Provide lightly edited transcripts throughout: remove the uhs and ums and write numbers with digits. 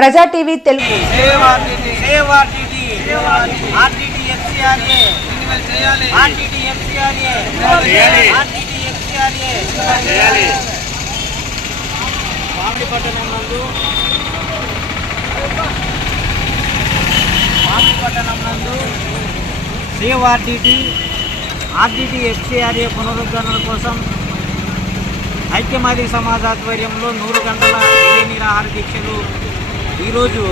ప్రజా టీవీ తెలుగు పట్టణం నందు సేవ్ ఆర్టీటీ ఎఫ్సిఆర్ఏ పునరుద్ధరణ కోసం ఐక్యమాదిక సమాజ్ ఆధ్వర్యంలో 100 గంటల నిరాహార దీక్షలు ఈరోజు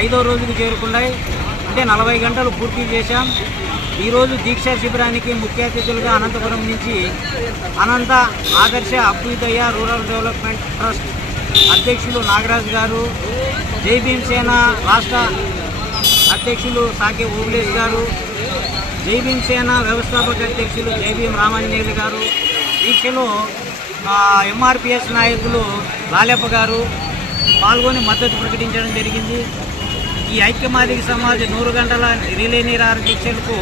5వ రోజుకు చేరుకున్నాయి. అంటే 40 గంటలు పూర్తి చేశాం. ఈరోజు దీక్షా శిబిరానికి ముఖ్య అతిథులుగా అనంతపురం నుంచి అనంత ఆదర్శ అభ్యుదయ రూరల్ డెవలప్మెంట్ ట్రస్ట్ అధ్యక్షులు నాగరాజు గారు, జై భీమ్ సేన రాష్ట్ర అధ్యక్షులు సాకే ఓబ్లేష్ గారు, జై భీమ్ సేన వ్యవస్థాపక అధ్యక్షులు జై భీమ్ రామాంజనేయులు గారు, దీక్షలో ఎంఆర్పిఎస్ నాయకులు లాలెప్ప గారు పాల్గొని మద్దతు ప్రకటించడం జరిగింది. ఈ ఐక్యమాదిక సమాజ్ 100 గంటల రిలే నిరాహార దీక్షలకు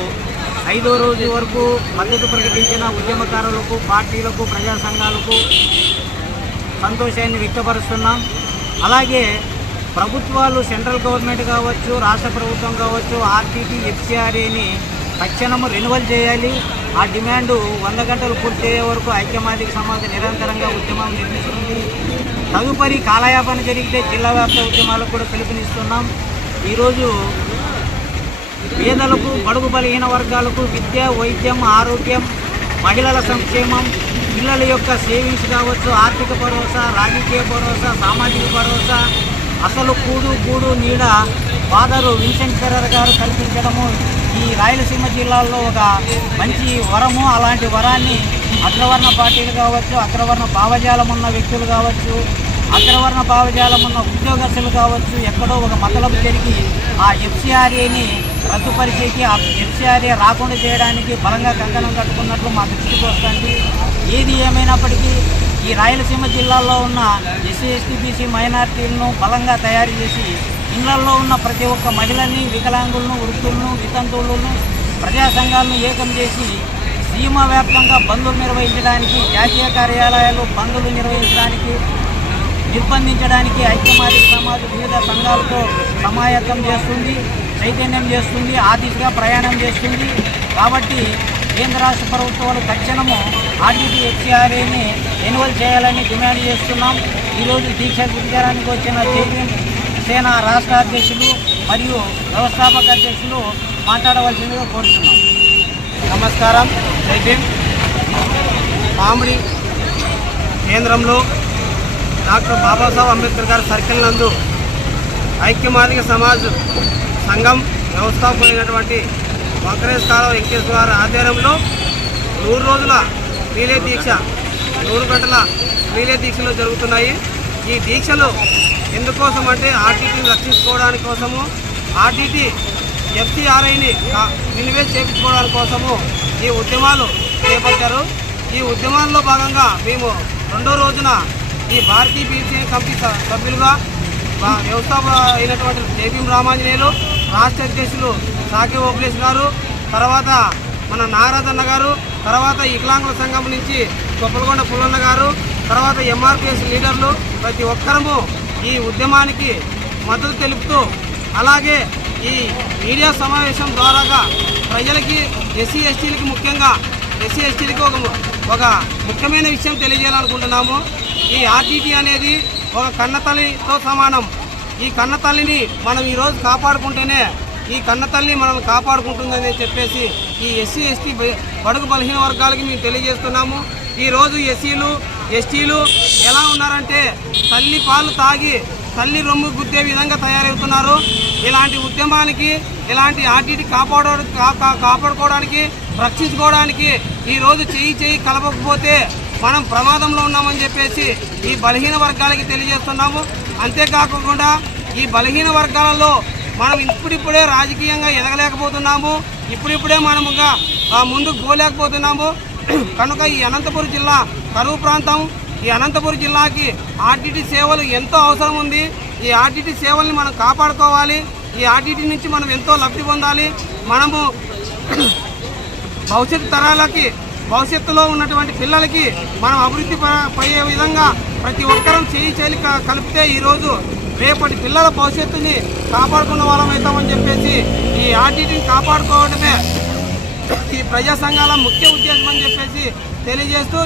5వ రోజు వరకు మద్దతు ప్రకటించిన ఉద్యమకారులకు, పార్టీలకు, ప్రజా సంఘాలకు సంతోషాన్ని వ్యక్తపరుస్తున్నాం. అలాగే ప్రభుత్వాలు సెంట్రల్ గవర్నమెంట్ కావచ్చు, రాష్ట్ర ప్రభుత్వం కావచ్చు, ఆర్టీటీ ఎఫ్సిఆర్ఏని తక్షణము రెన్యువల్ చేయాలి. ఆ డిమాండు 100 గంటలు పూర్తి అయ్యే వరకు ఐక్యమాదిక సమాజ్ నిరంతరంగా ఉద్యమం నిర్మిస్తుంది. తదుపరి కాలయాపన జరిగితే జిల్లా వ్యాప్త ఉద్యమాలకు కూడా పిలుపునిస్తున్నాం. ఈరోజు పేదలకు, బడుగు బలహీన వర్గాలకు విద్య, వైద్యం, ఆరోగ్యం, మహిళల సంక్షేమం, పిల్లల యొక్క సేవింగ్స్ కావచ్చు, ఆర్థిక భరోసా, రాజకీయ భరోసా, సామాజిక భరోసా, అసలు కూడు నీడ ఫాదరు విన్సెంట్ ఫెర్రర్ గారు కల్పించడము ఈ రాయలసీమ జిల్లాల్లో ఒక మంచి వరము. అలాంటి వరాన్ని అగ్రవర్ణ పార్టీలు కావచ్చు, అగ్రవర్ణ భావజాలం ఉన్న వ్యక్తులు కావచ్చు, అగ్రవర్ణ భావజాలం ఉన్న ఉద్యోగస్తులు కావచ్చు, ఎక్కడో ఒక మతలబు జరిగి ఆ ఎఫ్సిఆర్ఏని రద్దుపరిచేకి, ఆ ఎఫ్సిఆర్ఏ రాకుండా చేయడానికి బలంగా కంకణం కట్టుకున్నట్లు మా దృష్టికి వస్తుంది. ఏది ఏమైనప్పటికీ ఈ రాయలసీమ జిల్లాల్లో ఉన్న ఎస్సీ, ఎస్టీ, బీసీ మైనార్టీలను బలంగా తయారు చేసి ఇళ్లల్లో ఉన్న ప్రతి ఒక్క మహిళల్ని, వికలాంగులను, వృద్ధులను, వితంతువులను, ప్రజా సంఘాలను ఏకం చేసి సీమా వ్యాప్తంగా బంద్లు నిర్వహించడానికి, జాతీయ కార్యాలయాలు బంద్లు నిర్వహించడానికి, నిర్బంధించడానికి ఐక్యమాదిక సమాజ్ వివిధ సంఘాలతో సమాయత్తం చేస్తుంది, చైతన్యం చేస్తుంది, ఆ దిశగా ప్రయాణం చేస్తుంది. కాబట్టి కేంద్ర రాష్ట్ర ప్రభుత్వాలు తక్షణము ఆర్టీటీ ఎఫ్సిఆర్ఏని రెన్యువల్ చేయాలని డిమాండ్ చేస్తున్నాం. ఈరోజు దీక్షా శిబిరానికి వచ్చిన జై భీమ్ సేన రాష్ట్ర అధ్యక్షులు మరియు వ్యవస్థాపక అధ్యక్షులు మాట్లాడవలసిందిగా కోరుతున్నాం. నమస్కారం. జై భీమ్. మామిడి కేంద్రంలో డాక్టర్ బాబాసాహెబ్ అంబేద్కర్ గారి సర్కిల్ నందు ఐక్యమాదిక సమాజ్ సంఘం వ్యవస్థాపకులైనటువంటి వెంకటేష్ కాలువ వెంకటేశ్వర గారి ఆధ్వర్యంలో 100 రోజుల రిలే దీక్ష, 100 గంటల రిలే దీక్షలు జరుగుతున్నాయి. ఈ దీక్షలు ఎందుకోసం అంటే ఆర్టీటీని రక్షించుకోవడానికి కోసము, ఆర్టీటీ ఎఫ్సిఆర్ఐని రినివేల్ చేయించుకోవడానికి కోసము ఈ ఉద్యమాలు చేపట్టారు. ఈ ఉద్యమాల్లో భాగంగా మేము 2వ రోజున ఈ భారతీయ బీసీ కమిటీ సభ్యులుగా వ్యవస్థాపక అయినటువంటి జై భీమ్ రామాంజనేయులు, రాష్ట్ర అధ్యక్షులు సాకే ఓబ్లేష్ గారు, తర్వాత మన నాగరాజన్న గారు, తర్వాత వికలాంగుల సంఘం నుంచి కొప్పలకొండ పుల్లన్న గారు, తర్వాత ఎంఆర్పిఎస్ లీడర్లు ప్రతి ఒక్కరము ఈ ఉద్యమానికి మద్దతు తెలుపుతూ, అలాగే ఈ మీడియా సమావేశం ద్వారాగా ప్రజలకి, ఎస్సీ ఎస్టీలకి, ముఖ్యంగా ఎస్సీ ఎస్టీలకి ఒక ముఖ్యమైన విషయం తెలియజేయాలనుకుంటున్నాము. ఈ ఆర్టీటీ అనేది ఒక కన్నతల్లితో సమానం. ఈ కన్నతల్లిని మనం ఈరోజు కాపాడుకుంటేనే ఈ కన్నతల్లి మనల్ని కాపాడుకుంటుందని చెప్పేసి ఈ ఎస్సీ ఎస్టీ బడుగు బలహీన వర్గాలకి మేము తెలియజేస్తున్నాము. ఈరోజు ఎస్సీలు, ఎస్టీలు ఎలా ఉన్నారంటే తల్లి పాలు తాగి తల్లి రొమ్ము గుద్దే విధంగా తయారవుతున్నారు. ఇలాంటి ఉద్యమానికి, ఇలాంటి ఆర్టీటీ కాపాడుకోవడానికి, రక్షించుకోవడానికి ఈరోజు చేయి కలపకపోతే మనం ప్రమాదంలో ఉన్నామని చెప్పేసి ఈ బలహీన వర్గాలకి తెలియజేస్తున్నాము. అంతేకాకుండా ఈ బలహీన వర్గాలలో మనం ఇప్పుడిప్పుడే రాజకీయంగా ఎదగలేకపోతున్నాము, ఇప్పుడిప్పుడే మనముగా ముందుకు పోలేకపోతున్నాము. కనుక ఈ అనంతపురం జిల్లా కరువు ప్రాంతం, ఈ అనంతపురం జిల్లాకి ఆర్టీటీ సేవలు ఎంతో అవసరం ఉంది. ఈ ఆర్టీటీ సేవల్ని మనం కాపాడుకోవాలి. ఈ ఆర్టీటీ నుంచి మనం ఎంతో లబ్ధి పొందాలి. మనము భవిష్యత్తు తరాలకి, భవిష్యత్తులో ఉన్నటువంటి పిల్లలకి మనం అభివృద్ధి పడే విధంగా ప్రతి ఒక్కరం చేయి కలిపితే ఈరోజు రేపటి పిల్లల భవిష్యత్తుని కాపాడుకున్న వాళ్ళం అవుతామని చెప్పేసి ఈ ఆర్టీటీని కాపాడుకోవడమే ఈ ప్రజా సంఘాల ముఖ్య ఉద్దేశం అని చెప్పేసి తెలియజేస్తూ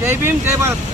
జై భీమ్ జై భారత్.